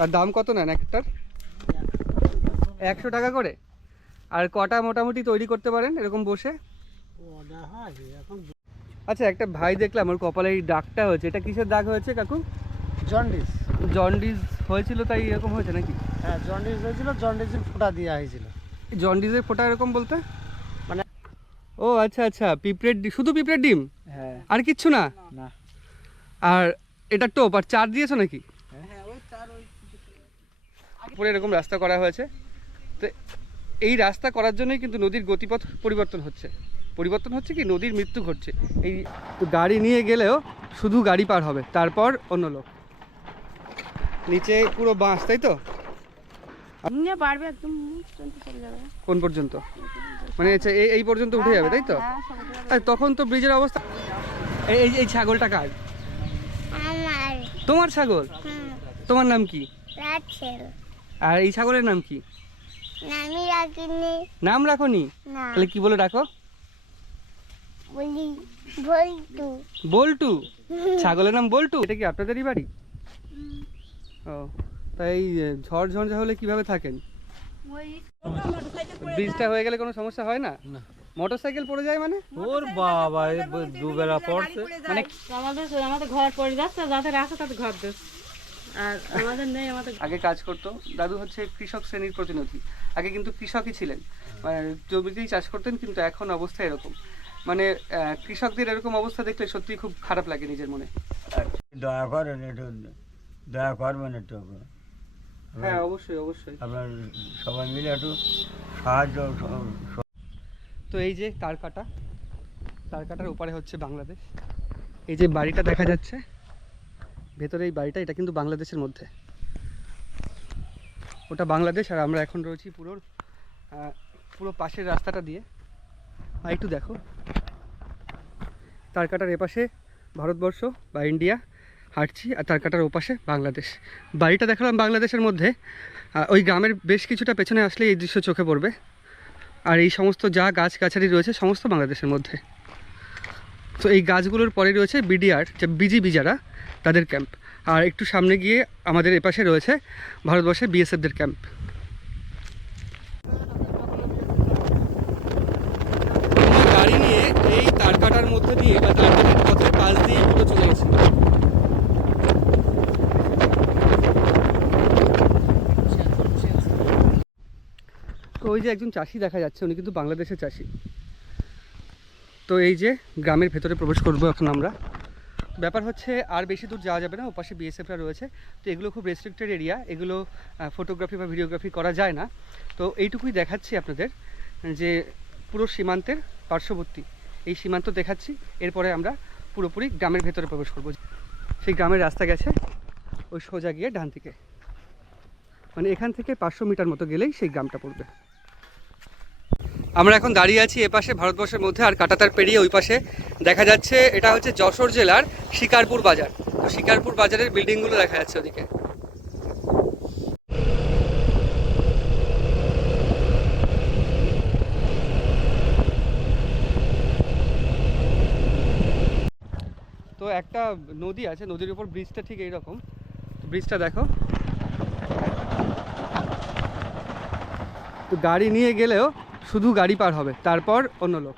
আর দাম কত নেন একটার? একশো টাকা করে? আর কটা মোটামুটি তৈরি করতে পারেন এরকম বসে? আচ্ছা একটা ভাই দেখলাম ওর কপালে এই দাগটা হয়েছে। এটা কিসের দাগ হয়েছে কাকু? জন্ডিস। জন্ডিস হয়েছিল তাই এরকম হয়েছে নাকি? হ্যাঁ জন্ডিস হয়েছিল জন্ডিসের ফোঁটা দেওয়া হয়েছিল। জন্ডিসের ফোঁটা এরকম বলতে? মানে ও আচ্ছা আচ্ছা পিঁপড়ের শুধু পিঁপড়ের ডিম? হ্যাঁ। আর কিচ্ছু না? না। আর এটা টোপ আর চার দিয়েছ নাকি? উপরে এরকম রাস্তা করা হয়েছে। তো এই রাস্তা করার জন্যই কিন্তু নদীর গতিপথ পরিবর্তন হচ্ছে। পরিবর্তন হচ্ছে কি? নদীর মৃত্যু ঘটছে। এই গাড়ি নিয়ে গেলেও শুধু গাড়ি পার হবে তারপর অন্য লোক। নিচে পুরো বাঁশ তাই তো? একদম কোন পর্যন্ত? মানে আচ্ছা এই এই পর্যন্ত উঠে যাবে তাই তো? হ্যাঁ। আর তখন তো ব্রিজের অবস্থা। এই এই- এই ছাগলটা কার? তোমার ছাগল? তোমার নাম কি? আর এই ছাগলের নাম কি? নামি রাখিনি। নাম রাখোনি? না। তাহলে কি বলে ডাকো? বলি বল্টু। ছাগলের নাম বল্টু? এটা কি আপনাদেরই বাড়ি? ও তাই এই ঝড় ঝঞ্ঝা হলে কীভাবে থাকেন? ব্রিজটা হয়ে গেলে কোনো সমস্যা হয় না? না। মোটর সাইকেল পড়ে যায় মানে? ওর বাবা দুবেলা পড়ছে। মানে আমাদের আমাদের ঘর পড়ে যাচ্ছে যাদের আছে তাদের ঘর দিচ্ছে আর আমাদের নেই আমাদের আগে কাজ করতো। দাদু হচ্ছে কৃষক শ্রেণির প্রতিনিধি। আগে কিন্তু কৃষকই ছিলেন। মানে জমিতেই চাষ করতেন কিন্তু এখন অবস্থা এরকম। মানে কৃষকদের এরকম অবস্থা দেখলে সত্যি খুব খারাপ লাগে নিজের মনে। দয়া করেন একটু দয়া করবেন একটু হ্যাঁ অবশ্যই অবশ্যই। আপনার সবাই মিলে একটু সাহায্য তো এই যে তার কাটা তার কাটার ওপারে হচ্ছে বাংলাদেশ। এই যে বাড়িটা দেখা যাচ্ছে ভেতরে এই বাড়িটা, এটা কিন্তু বাংলাদেশের মধ্যে। ওটা বাংলাদেশ, আর আমরা এখন রয়েছি পুরো পুরো পাশের রাস্তাটা দিয়ে। আর একটু দেখো। তার কাটার এপাশে ভারতবর্ষ বা ইন্ডিয়া, হাঁটছি, আর তার কাটার ওপাশে বাংলাদেশ। বাড়িটা দেখালাম বাংলাদেশের মধ্যে। ওই গ্রামের বেশ কিছুটা পেছনে আসলে এই দৃশ্য চোখে পড়বে। আর এই সমস্ত যা গাছগাছালি রয়েছে, সমস্ত বাংলাদেশের মধ্যে। তো এই গাছগুলোর পরে রয়েছে বিডিআর, যে বিজিবি যারা তাদের ক্যাম্প। আর একটু সামনে গিয়ে আমাদের এপাশে রয়েছে ভারতবর্ষের বিএসএফদের ক্যাম্প। গাড়ি নিয়ে এই তার কাটার মধ্যে দিয়ে বা তার কাটার পথের পাশ দিয়ে পুরো চলে গেছে। তো ওই যে একজন চাষি দেখা যাচ্ছে উনি কিন্তু বাংলাদেশের চাষি। তো এই যে গ্রামের ভেতরে প্রবেশ করব এখন আমরা। ব্যাপার হচ্ছে আর বেশি দূর যাওয়া যাবে না, ওপাশে বিএসএফরা রয়েছে। তো এগুলো খুব রেস্ট্রিক্টেড এরিয়া এগুলো ফটোগ্রাফি বা ভিডিওগ্রাফি করা যায় না। তো এইটুকুই দেখাচ্ছি আপনাদের, যে পুরো সীমান্তের পার্শ্ববর্তী, এই সীমান্ত দেখাচ্ছি। এরপরে আমরা পুরোপুরি গ্রামের ভেতরে প্রবেশ করব। সেই গ্রামের রাস্তা গেছে, ওই সোজা গিয়ে ডান দিকে। মানে এখান থেকে পাঁচশো মিটার মতো গেলেই সেই গ্রামটা পড়বে। আমরা এখন দাঁড়িয়ে আছি এপাশে ভারতবর্ষের মধ্যে আর কাটাতার পেরিয়ে ওই পাশে। দেখা যাচ্ছে এটা হচ্ছে যশোর জেলার শিকারপুর বাজার। তো শিকারপুর বাজারের বিল্ডিংগুলো দেখা যাচ্ছে ওদিকে। তো একটা নদী আছে, নদীর উপর ব্রিজটা ঠিক এইরকম। ব্রিজটা দেখো। তো গাড়ি নিয়ে গেলেও শুধু গাড়ি পার হবে, তারপর অন্য লোক।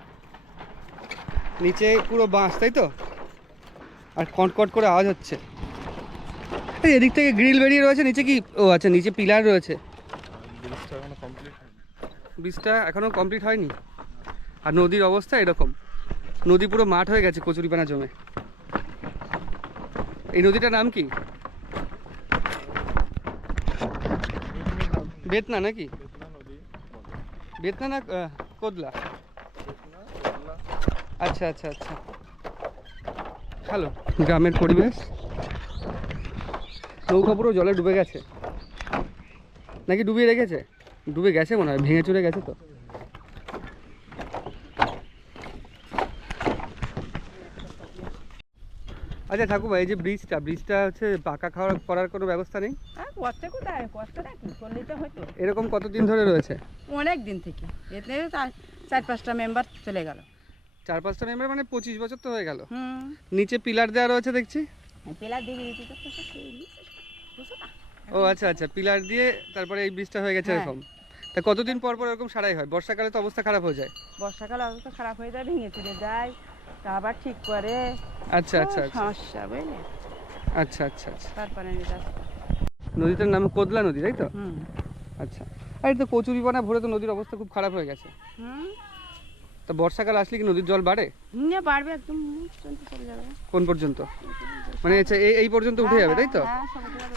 নিচে পুরো বাঁশ, তাই তো? আর কটকট করে আওয়াজ হচ্ছে। এদিক থেকে গ্রিল বেরিয়ে রয়েছে, নিচে কি ও আচ্ছা নিচে পিলার রয়েছে। ব্রিজটা এখনও কমপ্লিট হয়নি। আর নদীর অবস্থা এরকম। নদী পুরো মাঠ হয়ে গেছে, কচুরিপানা জমে। এই নদীটার নাম কি? বেতনা নাকি? বেতনা না কোদলা। আচ্ছা আচ্ছা আচ্ছা। হ্যালো, গ্রামের পরিবেশ? নৌকা পুরো জলে ডুবে গেছে। নাকি ডুবিয়ে রেখেছে? ডুবে গেছে মনে হয়, ভেঙে চুরে গেছে তো। আচ্ছা ঠাকুমা এই যে ব্রিজটা ব্রিজটা হচ্ছে পাকা খাওয়া করার কোনো ব্যবস্থা নেই? হ্যাঁ করতে কোথায়? নাকি করলেই তো হয়তো এরকম কতদিন ধরে রয়েছে? অনেক দিন থেকে। এতে চার- চার পাঁচটা মেম্বার চলে গেল। চার পাঁচটা মেম্বার মানে পঁচিশ বছর তো হয়ে গেল। হুম। নিচে পিলার দেওয়া রয়েছে দেখছি? পেলা দিয়ে দিতে তো না ও আচ্ছা আচ্ছা পিলার দিয়ে তারপরে এই ব্রিজটা হয়ে গেছে হ্যাঁ। এরকম। তা কতদিন পর পর এরকম সারাই হয়? বর্ষাকালে তো অবস্থা খারাপ হয়ে যায়। বর্ষাকালে অবস্থা খারাপ হয়ে যায় ভেঙে চুরে যায়। আবার ঠিক করে। আচ্ছা আচ্ছা আচ্ছা। সমস্যা বুঝলে? আচ্ছা আচ্ছা আচ্ছা। তারপরে নদীটার নাম কোদলা নদী তাই তো? আচ্ছা। আর তো কচুরিপানা ভরে তো নদীর অবস্থা খুব খারাপ হয়ে গেছে। তা বর্ষাকাল আসলে কি নদীর জল বাড়ে? নিয়ে বাড়বে একদম কোন পর্যন্ত? মানে আচ্ছা এই পর্যন্ত উঠে যাবে তাই তো? হ্যাঁ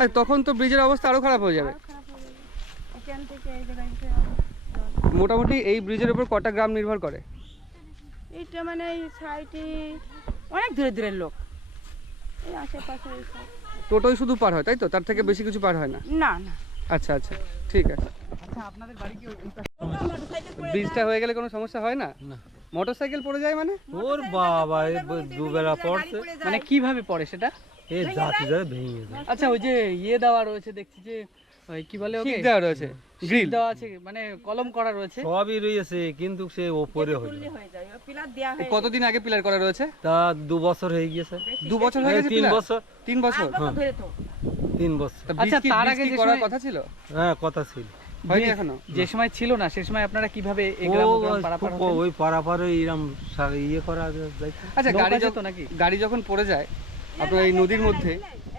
আর তখন তো ব্রিজের অবস্থা আরও খারাপ হয়ে যাবে। হয়ে মোটামুটি এই ব্রিজের উপর কটা গ্রাম নির্ভর করে? এইটা মানে এই সাইডে অনেক দূরে দূরের লোক। এই আশেপাশে এই। টোটোই শুধু পার হয় তাই তো? তার থেকে বেশি কিছু পার হয় না? না না। আচ্ছা আচ্ছা ঠিক আছে। ব্রিজটা হয়ে গেলে কোনো সমস্যা হয় না? না। মোটর সাইকেল পড়ে যায় মানে? ওর বাবা এই ব- দুবেলা পড়ছে। মানে কীভাবে পড়ে সেটা? এই জাতি ভেঙে যায়। আচ্ছা ওই যে ইয়ে দেওয়া রয়েছে দেখছি যে ওই কি বলে ওকে? দেওয়া রয়েছে গ্রিল। দেওয়া আছে মানে কলম করা রয়েছে। সবই রয়েছে কিন্তু সে ওপরে হলো হয়ে যায়। পিলার দেওয়া হয় কতদিন আগে পিলার করা রয়েছে? তা দু বছর হয়ে গিয়েছে। দু বছর হয়ে গেছে তিন বছর। তিন বছর। হ্যাঁ তিন বছর। আচ্ছা, তার আগে যে করার সময়- কথা ছিল? হ্যাঁ কথা ছিল। হয়নি যে- এখনও? যে সময় ছিল না সে সময় আপনারা কীভাবে এই ও গ্রাম ও গ্রাম পারাপার ওই এরম ইয়ে করা আচ্ছা গাড়ি যেত নাকি? গাড়ি যখন পড়ে যায় আপনার এই নদীর মধ্যে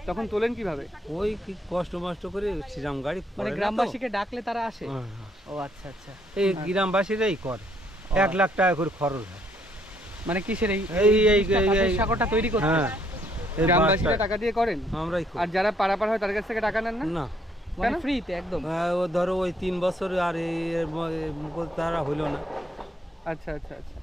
তখন তোলেন কীভাবে? ওই কি কষ্ট মষ্ট করে শ্রীরাম গাড়ি মানে। গ্রামবাসীকে ডাকলে তারা আসে? হ্যাঁ, হ্যাঁ। ও আচ্ছা আচ্ছা। এই গ্রামবাসীরাই করে। এক লাখ টাকা করে খরচ হয়। মানে কিসের এই এই এই সাঁকোটা তৈরি করতে? হ্যাঁ। এই গ্রামবাসীরা টাকা দিয়ে করেন? আমরাই করি। আর যারা পারাপার হয় তার কাছ থেকে টাকা নেন না? না। মানে ফ্রিতে একদম? ও ধরো ওই তিন বছর আর এই এর মধ্যে তারা হইল না। আচ্ছা আচ্ছা আচ্ছা।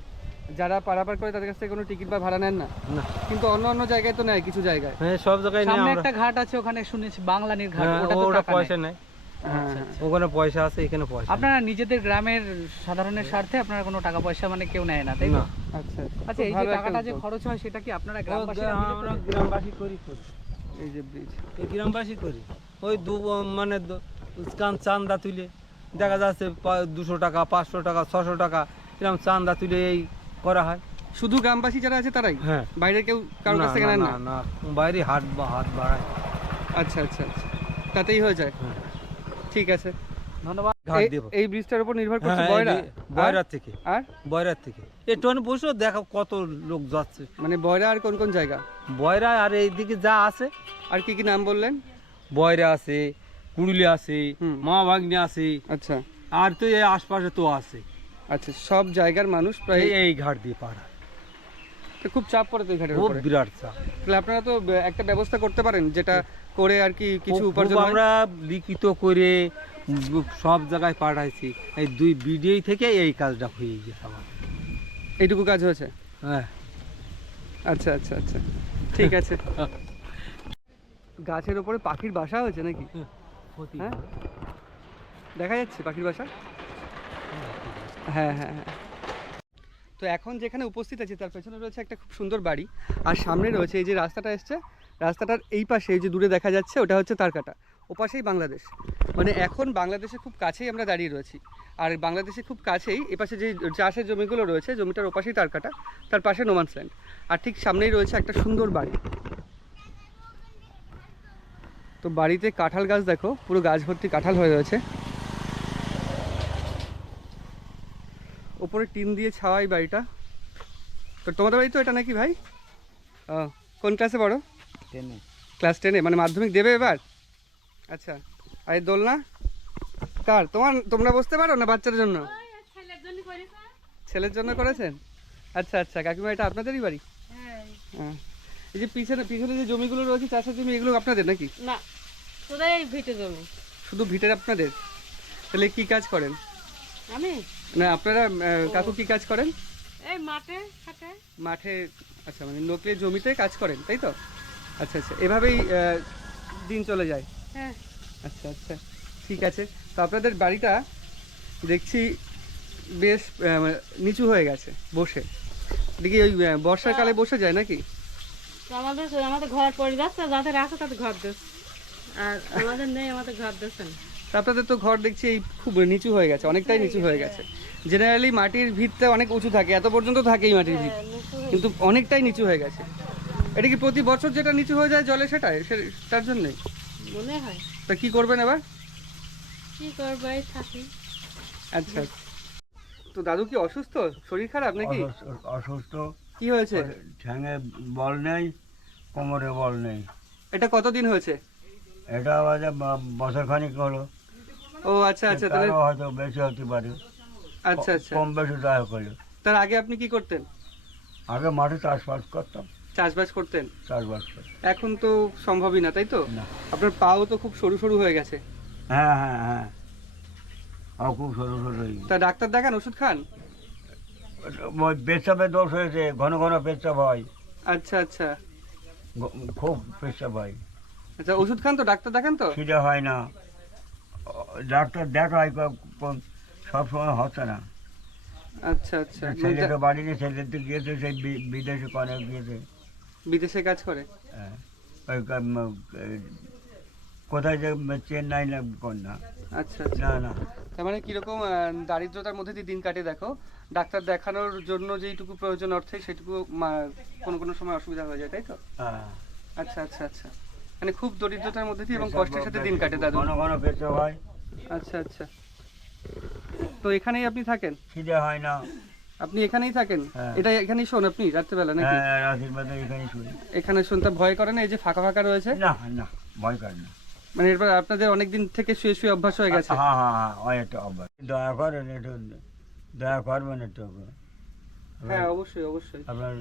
যারা পারাপার করে তাদের কাছ থেকে কোনো টিকিট বা ভাড়া নেন না? না। কিন্তু অন্য অন্য জায়গায় তো নেয় কিছু জায়গায়। হ্যাঁ সব জায়গায় নেই সামনে আমরা। একটা ঘাট আছে ওখানে শুনেছি বাংলানির ঘাট হ্যাঁ, ওটা তো টাকা পয়সা নেয়। নেই হ্যাঁ আচ্ছা, হ্যাঁ। আচ্ছা। ওখানে পয়সা আছে এখানে পয়সা আপনারা নিজেদের গ্রামের সাধারণের স্বার্থে আপনারা কোনো টাকা পয়সা মানে কেউ নেয় না তাই না। আচ্ছা আচ্ছা এই যে টাকাটা যে খরচ হয় সেটা কি আপনারা ও গ্রামবাসীরা গ্রা- মিলে আমরা গ্রামবাসী করি করি এই যে ব্রিজ এই গ্রামবাসী করি। ওই দু মানে কান চান্দা তুলে দেখা যাচ্ছে দুশো টাকা পাঁচশো টাকা ছশো টাকা এরকম চান্দা তুলে এই করা হয়। শুধু গ্রামবাসী যারা আছে তারাই? হ্যাঁ। বাইরে কেউ কারোর কাছ থেকে না, নেন না বাইরে হাট বা হাত বাড়ায়। আচ্ছা আচ্ছা আচ্ছা। তাতেই হয়ে যায়। হ্যাঁ। ঠিক আছে। ধন্যবাদ। এই- ব্রিজটার উপর নির্ভর করছে হ্যাঁ, বয়রা। বয়রার থেকে। আর? বয়রার থেকে। একটু বসো দেখো কত লোক যাচ্ছে। মানে বয়রা আর কোন কোন জায়গা? বয়রা আর এইদিকে যা আছে। আর কি কি নাম বললেন? বয়রা আছে কুড়ুলি আছে। মা ভাগ্নি আছে। আচ্ছা। আর তো এই আশপাশে তো আছে। আচ্ছা সব জায়গার মানুষ প্রায় এই ঘাট দিয়ে পাড়া তো খুব চাপ পড়ে তো এই ঘাটের খুব উপরে। বিরাট চাপ। তাহলে আপনারা তো একটা ব্যবস্থা করতে পারেন যেটা করে আর কি কিছু খুব- উপার্জন হয়। আমরা লিখিত করে সব জায়গায় পাঠাইছি। এই দুই বিডিও থেকে এই কাজটা হয়ে গেছে আমার। এইটুকু কাজ হয়েছে? হ্যাঁ। আচ্ছা আচ্ছা আচ্ছা। ঠিক আছে। গাছের উপরে পাখির বাসা হয়েছে নাকি? হ্যাঁ দেখা যাচ্ছে পাখির বাসা? হ্যাঁ হ্যাঁ হ্যাঁ। তো এখন যেখানে উপস্থিত আছি, তার পেছনে রয়েছে একটা খুব সুন্দর বাড়ি। আর সামনে রয়েছে এই যে রাস্তাটা এসছে, রাস্তাটার এই পাশে, এই যে দূরে দেখা যাচ্ছে, ওটা হচ্ছে তারকাটা। ওপাশেই বাংলাদেশ। মানে এখন বাংলাদেশে খুব কাছেই আমরা দাঁড়িয়ে রয়েছি। আর বাংলাদেশে খুব কাছেই এপাশে যে চাষের জমিগুলো রয়েছে, জমিটার ওপাশেই তারকাটা, তার পাশে নোমান্স ল্যান্ড। আর ঠিক সামনেই রয়েছে একটা সুন্দর বাড়ি। তো বাড়িতে কাঁঠাল গাছ দেখো, পুরো গাছ ভর্তি কাঁঠাল হয়ে রয়েছে। ওপরে টিন দিয়ে ছাওয়াই বাড়িটা। তো তোমাদের বাড়ি তো এটা নাকি ভাই? ও কোন ক্লাসে পড়ো? ক্লাস টেনে মানে মাধ্যমিক দেবে এবার? আচ্ছা আর এই দোলনা? কার? তোমার তোমরা বসতে পারো না বাচ্চার জন্য? ছেলের জন্য করেছেন? আচ্ছা আচ্ছা কাকিমা এটা আপনাদেরই বাড়ি? হ্যাঁ। এই যে পিছনে পিছনে যে জমিগুলো রয়েছে চাষের জমি এগুলো আপনাদের নাকি? না এই ভিটে জমি? শুধু ভিটের আপনাদের? তাহলে কি কাজ করেন? আমি? না আপনারা কাকু কি কাজ করেন? এই মাঠে মাঠে আচ্ছা মানে নকলে জমিতে কাজ করেন তাই তো? আচ্ছা আচ্ছা এভাবেই দিন চলে যায়। হ্যাঁ। আচ্ছা আচ্ছা ঠিক আছে। তো আপনাদের বাড়িটা দেখছি বেশ মানে নিচু হয়ে গেছে বসে। দেখি ওই বর্ষাকালে বসে যায় নাকি? তো আমাদের আমাদের ঘর পড়ে যাচ্ছে যাদের আছে তাদের ঘর দিচ্ছে আর আমাদের নেই আমাদের ঘর না আপনাদের তো ঘর দেখছি এই খুব নিচু হয়ে গেছে অনেকটাই নিচু হয়ে। গেছে। জেনারেলি মাটির ভিতটা অনেক উঁচু থাকে এত পর্যন্ত থাকেই মাটির ভিত। কিন্তু অনেকটাই নিচু হয়ে গেছে। এটা কি প্রতি বছর যেটা নিচু হয়ে যায় জলে সেটাই সে- তার জন্যই। মনে হয়। তা কি করবেন এবার? কি করব থাকি। আচ্ছা। তো দাদু কি অসুস্থ? শরীর খারাপ নাকি? অসুস্থ- কি হয়েছে? ঠ্যাঙে বল নেই কোমরে বল নেই। এটা কতদিন হয়েছে? এটা আমাদের বছর খানিক হলো। ও আচ্ছা আচ্ছা তাহলে হয়তো বেশি হতে পারে। আচ্ছা আচ্ছা। কম বেশি যাই হোক তার আগে আপনি কি করতেন? আগে মাঠে চাষবাস করতাম। চাষবাস করতেন? চাষবাস এখন তো সম্ভবই না তাই তো? আপনার পাও তো খুব সরু সরু হয়ে গেছে। হ্যাঁ হ্যাঁ হ্যাঁ। আর খুব সরু সরু হয়ে তা ডাক্তার দেখান ওষুধ খান? পেচ্ছাপের দোষ হয়েছে ঘন ঘন পেচ্ছাপ হয়। আচ্ছা আচ্ছা। খুব পেচ্ছাপ হয়। আচ্ছা ওষুধ খান তো ডাক্তার দেখান তো? খিদে হয় না। ডাক্তার দেখায় সব সময় হচ্ছে না। আচ্ছা আচ্ছা। ছেলে তো বাড়ি নিয়ে ছেলে তো গিয়েছে সেই বিদেশে কনে গিয়েছে। বিদেশে কাজ করে? হ্যাঁ। ওই কোথায় যে চেন্নাই না কোন না। আচ্ছা আচ্ছা। না না। তার মানে কীরকম দারিদ্রতার মধ্যে দিয়ে দিন কাটে দেখো। ডাক্তার দেখানোর জন্য যেইটুকু প্রয়োজন অর্থে সেটুকু কোনো কোনো সময় অসুবিধা হয়ে যায় তাই তো? হ্যাঁ। আচ্ছা আচ্ছা আচ্ছা। মানে খুব দরিদ্রতার মধ্যে দিয়ে এবং কষ্টের সাথে দিন কাটে দাদু। ঘন ঘন পেতে হয়। আচ্ছা আচ্ছা। তো এখানেই আপনি থাকেন? খিদে হয় না। আপনি এখানেই থাকেন? হ্যাঁ। এটা এখানেই শোন আপনি রাত্রেবেলা নাকি? হ্যাঁ রাতের বেলা এখানে শুই। এখানে শুনতে ভয় করে না? এই যে ফাঁকা ফাঁকা রয়েছে? না না ভয় করে না। মানে এরপর আপনাদের অনেক দিন থেকে শুয়ে শুয়ে অভ্যাস হয়ে গেছে? হ্যাঁ হ্যাঁ হ্যাঁ ওই একটা অভ্যাস। দয়া করেন একটু দয়া করবেন একটু। হ্যাঁ অবশ্যই অবশ্যই। আপনার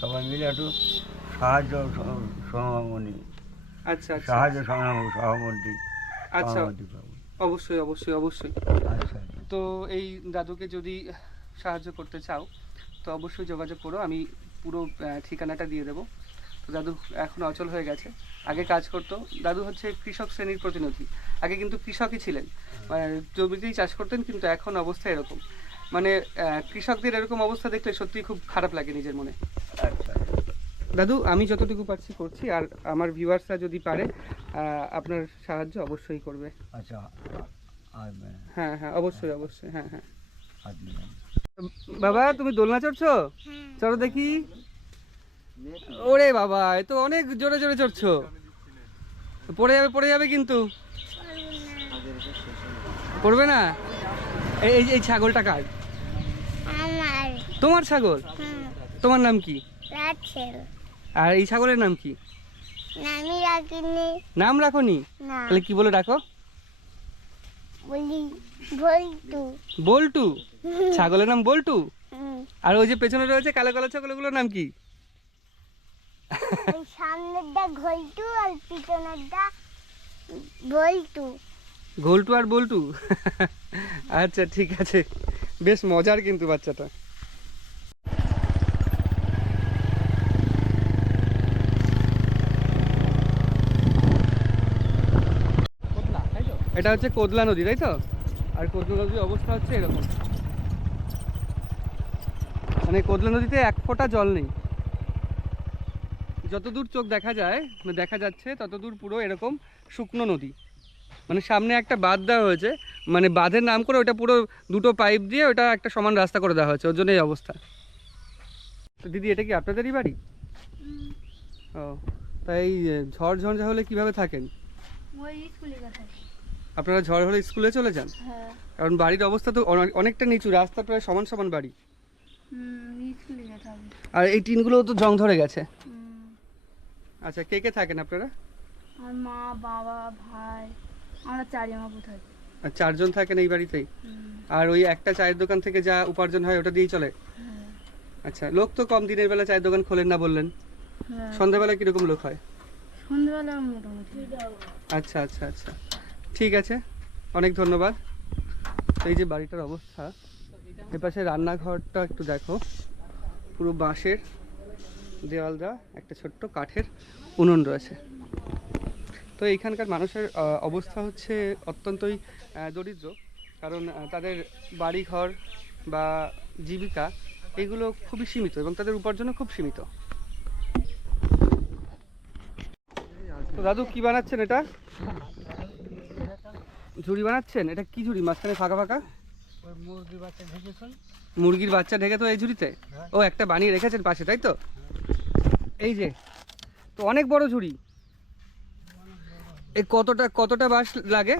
সবাই মিলে একটু সাহায্য সহ- সহমনি আচ্ছা আচ্ছা। সাহায্য সহমতি আচ্ছা। অবশ্যই অবশ্যই অবশ্যই। আচ্ছা। তো এই দাদুকে যদি সাহায্য করতে চাও তো অবশ্যই যোগাযোগ করো আমি পুরো ঠিকানাটা দিয়ে দেবো। তো দাদু এখন অচল হয়ে গেছে আগে কাজ করতো। দাদু হচ্ছে কৃষক শ্রেণির প্রতিনিধি আগে কিন্তু কৃষকই ছিলেন। মানে জমিতেই চাষ করতেন কিন্তু এখন অবস্থা এরকম। মানে কৃষকদের এরকম অবস্থা দেখলে সত্যি খুব খারাপ লাগে নিজের মনে। আচ্ছা। দাদু আমি যতটুকু পারছি করছি আর আমার ভিউয়ার্সরা যদি পারে আপনার সাহায্য অবশ্যই করবে। আচ্ছা। হ্যাঁ হ্যাঁ অবশ্যই অবশ্যই হ্যাঁ হ্যাঁ। বাবা তুমি দোলনা চড়ছো? চলো দেখি। ওরে বাবা এ তো অনেক জোরে জোরে চড়ছো। পড়ে যাবে পড়ে যাবে কিন্তু। পড়বে না? এই এই- এই ছাগলটা কার? তোমার ছাগল? তোমার নাম কি? আর এই ছাগলের নাম কি? নাম রাখোনি? না। তাহলে কি বলে ডাকো? বল্টু। ছাগলের নাম বল্টু? আর ওই যে পেছনে রয়েছে কালো কালো ছাগল ওগুলোর নাম কি? সামনেরটা ঘলটু আর পিছনেরটা বলতু গোলটু আর বল্টু? আচ্ছা ঠিক আছে। বেশ মজার কিন্তু বাচ্চাটা। এটা হচ্ছে কোদলা নদী তাই তো? আর কোদলা নদীর অবস্থা হচ্ছে এরকম। মানে কোদলা নদীতে এক ফোঁটা জল নেই। যতদূর চোখ দেখা যায় মানে দেখা যাচ্ছে ততদূর পুরো এরকম শুকনো নদী। মানে সামনে একটা বাঁধ দেওয়া হয়েছে মানে বাঁধের নাম করে ওটা পুরো দুটো পাইপ দিয়ে ওটা একটা সমান রাস্তা করে দেওয়া হয়েছে ওর জন্য এই অবস্থা। তো দিদি এটা কি আপনাদেরই বাড়ি? ও তাই ঝড় ঝঞ্ঝা হলে কীভাবে থাকেন? ওই স্কুলে আপনারা ঝড় হলে স্কুলে চলে যান? হ্যাঁ। কারণ বাড়ির অবস্থা তো অনেকটা নিচু রাস্তা প্রায় সমান সমান বাড়ি। আর এই টিনগুলো তো জং ধরে গেছে। আচ্ছা কে কে থাকেন আপনারা? আর মা বাবা ভাই আমরা চারি মা কোথায় আর চারজন থাকেন এই বাড়িতেই? আর ওই একটা চায়ের দোকান থেকে যা উপার্জন হয় ওটা দিয়েই চলে? হ্যাঁ। আচ্ছা লোক তো কম দিনের বেলা চায়ের দোকান খোলেন না বললেন? হ্যাঁ। সন্ধ্যাবেলা কীরকম লোক হয়? সন্ধ্যেবেলা মোটামুটি। আচ্ছা আচ্ছা আচ্ছা। ঠিক আছে, অনেক ধন্যবাদ। এই যে বাড়িটার অবস্থা, এপাশে রান্নাঘরটা একটু দেখো। পুরো বাঁশের দেওয়াল দেওয়া একটা ছোট্ট কাঠের উনুন রয়েছে। তো এইখানকার মানুষের অবস্থা হচ্ছে অত্যন্তই দরিদ্র। কারণ তাদের বাড়িঘর বা জীবিকা, এগুলো খুবই সীমিত এবং তাদের উপার্জনও খুব সীমিত। তো দাদু, কি বানাচ্ছেন এটা? ঝুড়ি বানাচ্ছেন? এটা কি ঝুড়ি? মাঝখানে ফাঁকা ফাঁকা? মুরগির বাচ্চা ঢেকে তো এই ঝুড়িতে? ও একটা বানিয়ে রেখেছেন পাশে তাই তো? এই যে তো অনেক বড় ঝুড়ি। এ কতটা কতটা বাঁশ লাগে?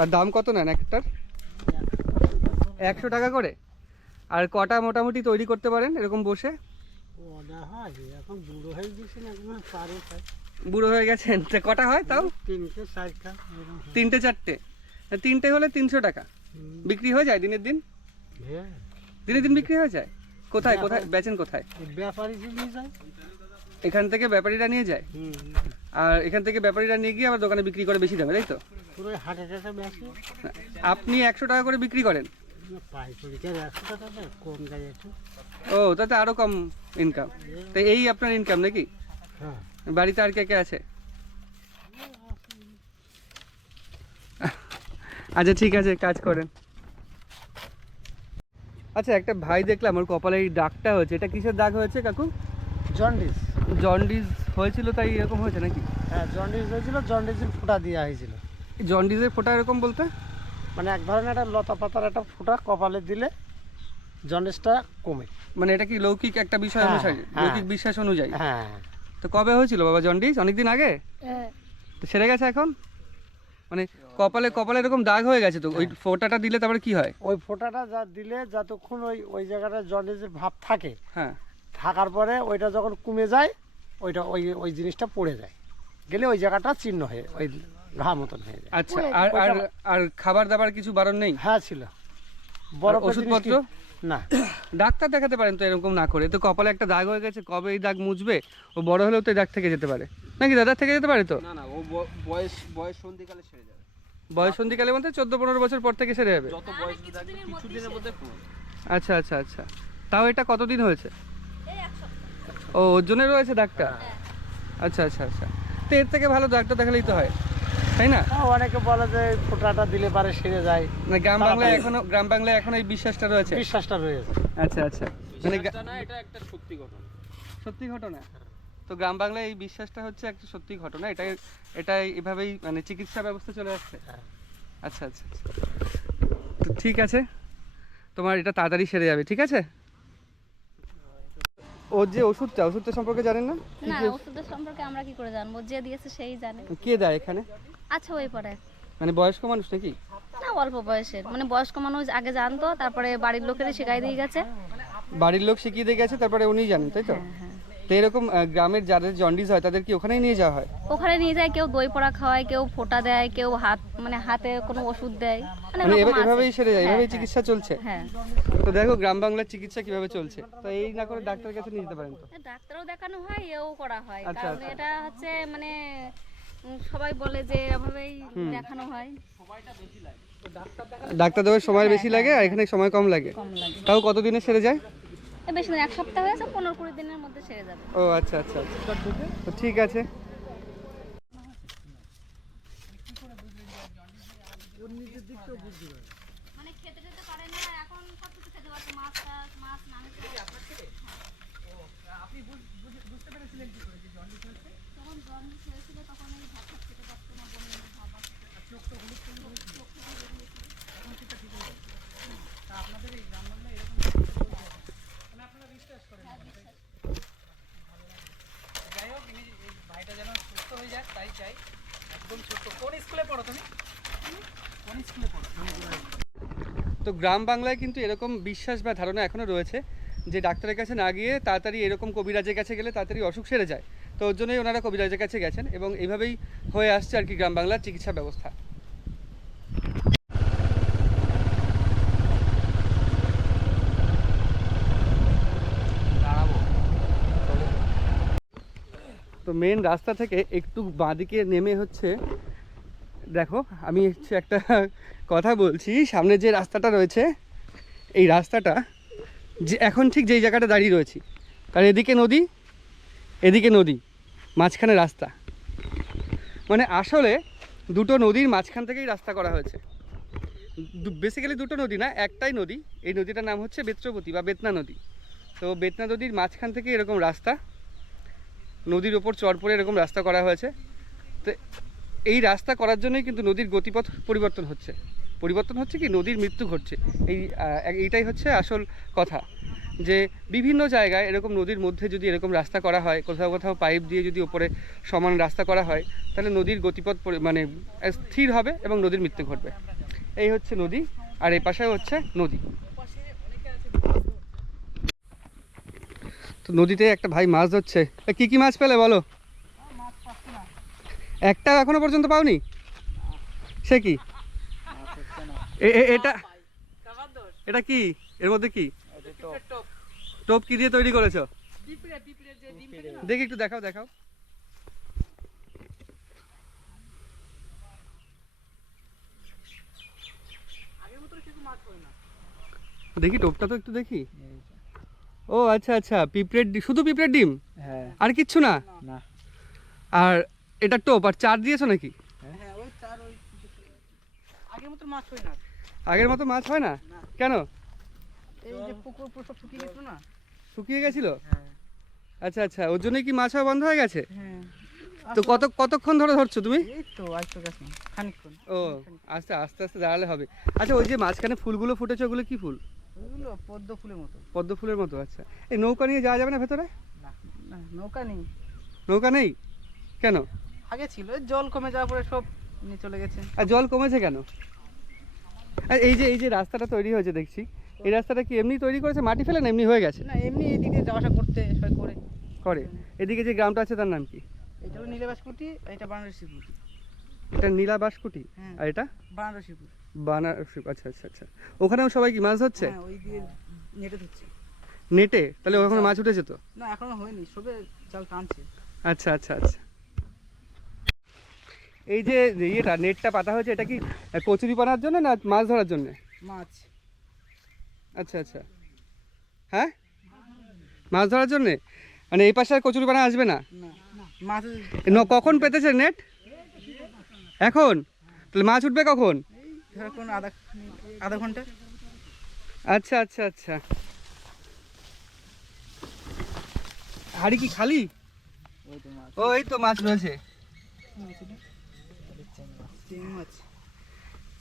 আর দাম কত নেন একটার একশো টাকা করে? আর কটা মোটামুটি তৈরি করতে পারেন এরকম বসে? এখন বুড়ো হয়ে বুড়ো হয়ে গেছেন। তা কটা হয় তাও? তিনটে চারটা তিনটে চারটে। তিনটে হলে তিনশো টাকা। বিক্রি হয়ে যায় দিনের দিন? হ্যাঁ। দিনের দিন বিক্রি হয়ে যায়? কোথায় কোথায় বেচেন কোথায়? ব্যাপারী যায়। এখান থেকে ব্যাপারীরা নিয়ে যায়? আর এখান থেকে ব্যাপারীরা নিয়ে গিয়ে আবার দোকানে বিক্রি করে বেশি দামে তাই তো? আপনি একশো টাকা করে বিক্রি করেন? ও তাতে আরও কম ইনকাম তো এই আপনার ইনকাম নাকি? হ্যাঁ। বাড়িতে আর কে কে আছে? আচ্ছা ঠিক আছে কাজ করেন। আচ্ছা একটা ভাই দেখলাম ওর কপালে এই দাগটা হয়েছে। এটা কিসের দাগ হয়েছে কাকু? জন্ডিস। জন্ডিস হয়েছিল তাই এরকম হয়েছে নাকি? হ্যাঁ জন্ডিস হয়েছিল জন্ডিসের ফোঁটা দেওয়া হয়েছিল। জন্ডিসের ফোঁটা এরকম বলতে? মানে এক ধরনের একটা লতা পাতার একটা ফোঁটা কপালে দিলে জন্ডিসটা কমে। মানে এটা কি লৌকিক একটা বিষয় হ্যাঁ, অনুসারে হ্যাঁ। লৌকিক বিশ্বাস অনুযায়ী? হ্যাঁ। তো কবে হয়েছিল বাবা জন্ডিস? অনেকদিন আগে? তো সেরে গেছে এখন? মানে কপালে কপালে এরকম দাগ হয়ে গেছে তো? ওই ফোঁটাটা দিলে তারপরে কি হয়? ওই ফোঁটাটা যা দিলে যতক্ষণ ওই ওই জায়গাটা জন্ডিসের ভাব থাকে হ্যাঁ। থাকার পরে ওইটা যখন কমে যায় ওইটা ওই ওই জিনিসটা পড়ে যায়। গেলে ওই জায়গাটা চিহ্ন হয়ে ওই ঘা মতন হয়ে যায়। আচ্ছা আর আর আর খাবার দাবার কিছু বারণ নেই? হ্যাঁ ছিল। বড় ওষুধপত্র? না ডাক্তার দেখাতে পারেন তো এরকম না করে। তো কপালে একটা দাগ হয়ে গেছে কবে এই দাগ মুছবে? ও বড় হলেও তো এই দাগ থেকে যেতে পারে। নাকি দাদার থেকে যেতে পারে তো? না না ও বয়স বয়স সন্ধিকালে সেরে যাবে। বয়স সন্ধিকালে মধ্যে চোদ্দ পনেরো বছর পর থেকে সেরে যাবে। যত বয়স কিছুদিনের মধ্যে আচ্ছা আচ্ছা আচ্ছা। তাও এটা কতদিন হয়েছে? ও ওর জন্য রয়েছে দাগটা? আচ্ছা আচ্ছা আচ্ছা। তো এর থেকে ভালো ডাক্তার দেখালেই তো হয়। তাই না? হ্যাঁ, অনেকে বলে যে ফোঁটাটা দিলে পারে সেরে যায়। মানে গ্রাম বাংলায় এখনও গ্রাম বাংলায় এখন এই বিশ্বাসটা রয়েছে? বিশ্বাসটা রয়েছে। আচ্ছা আচ্ছা। মানে এটা একটা সত্যি ঘটনা। সত্যি ঘটনা? তো গ্রাম বাংলায় এই বিশ্বাসটা হচ্ছে একটা সত্যি ঘটনা। এটাই এটাই এভাবেই মানে চিকিৎসা ব্যবস্থা চলে আসছে? হ্যাঁ। আচ্ছা আচ্ছা আচ্ছা। তো ঠিক আছে। তোমার এটা তাড়াতাড়ি সেরে যাবে ঠিক আছে? ওর যে ওষুধটা ওষুধটা সম্পর্কে জানেন না? না ওষুধের সম্পর্কে আমরা কি করে জানব? যে দিয়েছে সেই জানে। কে দেয় এখানে? আচ্ছা ওই পরে। মানে বয়স্ক মানুষ নাকি? না অল্প বয়সের। মানে বয়স্ক মানুষ আগে জানতো তারপরে বাড়ির লোকেরই শিখাই দিয়ে গেছে। বাড়ির লোক শিখিয়ে দিয়ে গেছে তারপরে উনিই জানেন তাই তো? হ্যাঁ, হ্যাঁ। তো এরকম গ্রামের যাদের জন্ডিস হয় তাদের কি ওখানেই নিয়ে যাওয়া হয়? ওখানে নিয়ে যায় কেউ দই পোড়া খাওয়ায় কেউ ফোঁটা দেয় কেউ হাত মানে হাতে কোনো ওষুধ দেয়। মানে মানে এভাবে- এভাবেই সেরে যায় এভাবেই হ্যাঁ, চিকিৎসা চলছে। হ্যাঁ। তো দেখো গ্রাম বাংলার চিকিৎসা কীভাবে চলছে? তো এই না করে ডাক্তারের কাছে নিয়ে যেতে পারেন তো? ডাক্তারও দেখানো হয় এও করা হয়। আচ্ছা, কারণ আচ্ছা। এটা হচ্ছে মানে সবাই বলে যে এভাবেই দেখানো হয়। ডাক্তার দেওয়ার সময় বেশি লাগে আর এখানে সময় কম লাগে? তাও কত তাও কতদিনে সেরে যায়? বেশি না এক সপ্তাহ হয়েছে পনেরো কুড়ি দিনের মধ্যে সেরে যাবে। ও আচ্ছা আচ্ছা আচ্ছা। তো ঠিক আছে মানে খেতে খেতে পারে না এখন সব কিছু খেতে পারছে মাছ টাছ মাছ মাংস যখন জন্ডিস হয়েছিল তখন এই ভাত টাত খেতে পারতো না বমি বমি ভাব আসতো। যাই হোক ইনি এই ভাইটা যেন সুস্থ হয়ে যায় তাই চাই। একদম কোন স্কুলে পড়ো তুমি? কোন স্কুলে পড়ো? তো গ্রাম বাংলায় কিন্তু এরকম বিশ্বাস বা ধারণা এখনও রয়েছে যে ডাক্তারের কাছে না গিয়ে তাড়াতাড়ি এরকম কবিরাজের কাছে গেলে তাড়াতাড়ি অসুখ সেরে যায়। তো ওর জন্যই ওনারা কবিরাজের কাছে গেছেন এবং এইভাবেই হয়ে আসছে আর কি গ্রাম বাংলার চিকিৎসা ব্যবস্থা তো মেন রাস্তা থেকে একটু বাঁদিকে নেমে হচ্ছে, দেখো আমি হচ্ছে একটা কথা বলছি, সামনে যে রাস্তাটা রয়েছে, এই রাস্তাটা যে এখন ঠিক যেই জায়গাটা দাঁড়িয়ে রয়েছি তার এদিকে নদী এদিকে নদী, মাঝখানে রাস্তা। মানে আসলে দুটো নদীর মাঝখান থেকেই রাস্তা করা হয়েছে। বেসিক্যালি দুটো নদী না, একটাই নদী, এই নদীটার নাম হচ্ছে বেত্রবতী বা বেতনা নদী। তো বেতনা নদীর মাঝখান থেকে এরকম রাস্তা। নদীর ওপর চর পড়ে এরকম রাস্তা করা হয়েছে। তো এই রাস্তা করার জন্যই কিন্তু নদীর গতিপথ পরিবর্তন হচ্ছে। পরিবর্তন হচ্ছে কি? নদীর মৃত্যু ঘটছে। এই এইটাই হচ্ছে আসল কথা। যে বিভিন্ন জায়গায় এরকম নদীর মধ্যে যদি এরকম রাস্তা করা হয়, কোথাও কোথাও পাইপ দিয়ে যদি ওপরে সমান রাস্তা করা হয়, তাহলে নদীর গতিপথ মানে স্থির হবে এবং নদীর মৃত্যু ঘটবে। এই হচ্ছে নদী, আর এই পাশে হচ্ছে নদী। তো নদীতে একটা ভাই মাছ ধরছে। কি কি মাছ পেলে বলো? একটা এখনও পর্যন্ত পাওনি? সে কি? এটা এটা কি? এর মধ্যে কি? টোপ কি দিয়ে তৈরি করেছ? দেখি একটু দেখাও দেখাও। দেখি টোপটা তো একটু দেখি। ও আচ্ছা আচ্ছা পিঁপড়ের ডি- শুধু পিঁপড়ের ডিম? হ্যাঁ। আর কিচ্ছু না? না। আর এটা টোপ আর চার দিয়েছ নাকি? হ্যাঁ। ওই চার ওই আগের মতো মাছ হয় না। আগের মতো মাছ হয় না? কেন? এই যে পুকুর পুকুর সব শুকিয়ে গেছিল না? শুকিয়ে গেছিল? হ্যাঁ। আচ্ছা আচ্ছা ওর জন্যই কি মাছ হওয়া বন্ধ হয়ে গেছে? হ্যাঁ। তো কত কতক্ষণ ধরে ধরছো তুমি? ও আস্তে আস্তে আস্তে দাঁড়ালে হবে। আচ্ছা ওই যে মাঝখানে ফুলগুলো ফুটেছে ওগুলো কি ফুল? পদ্ম ফুলের মতো। পদ্ম ফুলের মতো আচ্ছা। এই নৌকা নিয়ে যাওয়া যাবে না ভেতরে? না নৌকা নেই। নৌকা নেই? কেন? আগে ছিল জল কমে যাওয়ার পরে সব নিয়ে চলে গেছে। আর জল কমেছে কেন? আর এই যে এই যে রাস্তাটা তৈরি হয়েছে দেখছি। এই রাস্তাটা কি এমনি তৈরি করেছে? মাটি ফেলে না এমনি হয়ে গেছে? না এমনি এদিকে যাওয়া আসা করতে সবাই করে। করে। এদিকে যে গ্রামটা আছে তার নাম কি? এটা হলো নীলাবাসকুটি এটা বানারসিপুর এটা নীলাবাসকুটি? হ্যাঁ। আর এটা? বানারসিপুর বানারসি আচ্ছা আচ্ছা আচ্ছা। ওখানেও সবাই কি মাছ ধরছে? হ্যাঁ ওই দিয়ে নেটে ধরছে। নেটে? তাহলে ওখানে মাছ উঠেছে তো? না এখনও হয়নি সবে জাল টানছে। আচ্ছা আচ্ছা আচ্ছা। এই যে ইয়েটা নেটটা পাতা হয়েছে এটা কি কচুরি পানার জন্য না মাছ ধরার জন্য? মাছ। আচ্ছা আচ্ছা। হ্যাঁ? মাছ ধরার জন্যে? মানে এই পাশে আর কচুরি পানা আসবে না? না মাছ কখন পেতেছে নেট? এখন? তাহলে মাছ উঠবে কখন? ধর কোন আধা আধা ঘণ্টা? আচ্ছা আচ্ছা আচ্ছা। হাড়ি কি খালি? ওই ও এই তো মাছ রয়েছে।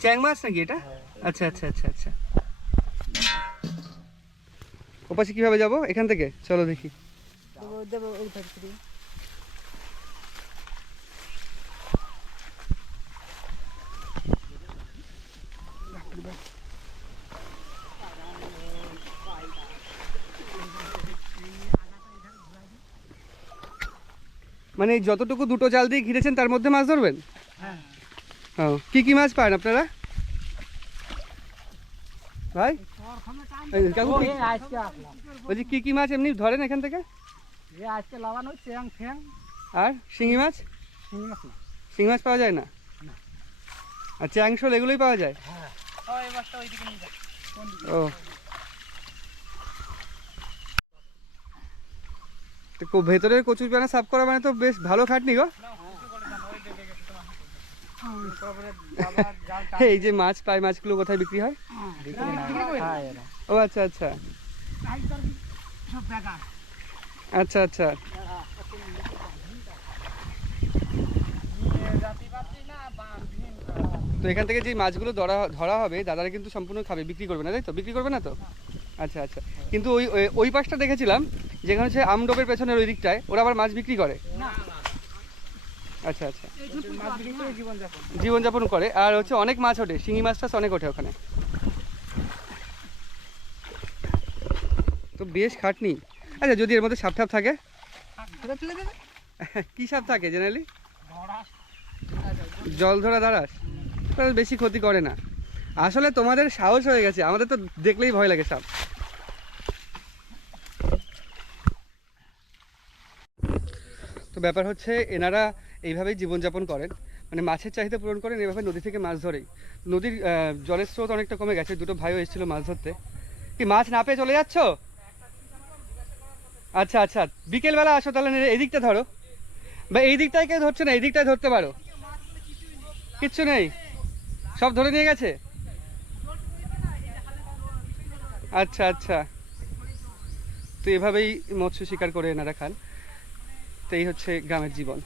চ্যাং মাছ নাকি এটা? আচ্ছা আচ্ছা আচ্ছা আচ্ছা। ওপাশে কীভাবে যাব? এখান থেকে? চলো দেখি। দেবো দেবো ওই মানে যতটুকু দুটো জাল দিয়ে ঘিরেছেন তার মধ্যে মাছ ধরবেন? হ্যাঁ। ও কি কি মাছ পান আপনারা? ভাই? কাকু বলছি কি কি মাছ এমনি ধরেন এখান থেকে? আজকে লাগানো চ্যাং ফ্যাং। আর শিঙি মাছ? শিঙি মাছ শিঙি মাছ পাওয়া যায় না? আর চ্যাংশোল এগুলোই পাওয়া যায়? ও ও। তো ভেতরের কচুর পানা সাফ করা মানে তো বেশ ভালো খাটনি গো। জাল এই যে মাছ পায় মাছগুলো কোথায় বিক্রি হয়? খায় এরা। ও আচ্ছা আচ্ছা। আচ্ছা আচ্ছা। তো এখান থেকে যে মাছগুলো ধরা ধরা হবে দাদারা কিন্তু সম্পূর্ণ খাবে বিক্রি করবে না তাই তো? বিক্রি করবে না তো? আচ্ছা আচ্ছা। কিন্তু ওই ওই- পাশটা দেখেছিলাম যেখানে হচ্ছে আমডোবের পেছনের ওই দিকটায় ওরা আবার মাছ বিক্রি করে। আচ্ছা আচ্ছা। জীবনযাপন করে আর হচ্ছে অনেক মাছ ওঠে শিঙি মাছ টাছ অনেক ওঠে ওখানে। তো বেশ খাটনি। আচ্ছা যদি এর মধ্যে সাপ টাপ থাকে? কি সাপ থাকে জেনারেলি? জল ধরা দাঁড়াস তাহলে বেশি ক্ষতি করে না। আসলে তোমাদের সাহস হয়ে গেছে, আমাদের তো দেখলেই ভয় লাগে সাপ তো ব্যাপার হচ্ছে, এনারা এইভাবেই জীবনযাপন করেন। মানে মাছের চাহিদা পূরণ করেন, এভাবে নদী থেকে মাছ ধরেই। নদীর জলের স্রোত অনেকটা কমে গেছে, দুটো ভাইও এসেছিল মাছ ধরতে। কি, মাছ না পেয়ে চলে যাচ্ছ? আচ্ছা আচ্ছা বিকেলবেলা আসো তাহলে এই দিকটা ধরো। বা এই দিকটায় কেউ ধরছে না এই দিকটায় ধরতে পারো। কিচ্ছু নেই। সব ধরে নিয়ে গেছে? আচ্ছা আচ্ছা। তো এভাবেই মৎস্য শিকার করে এনারা খান। তো এই হচ্ছে গ্রামের জীবন।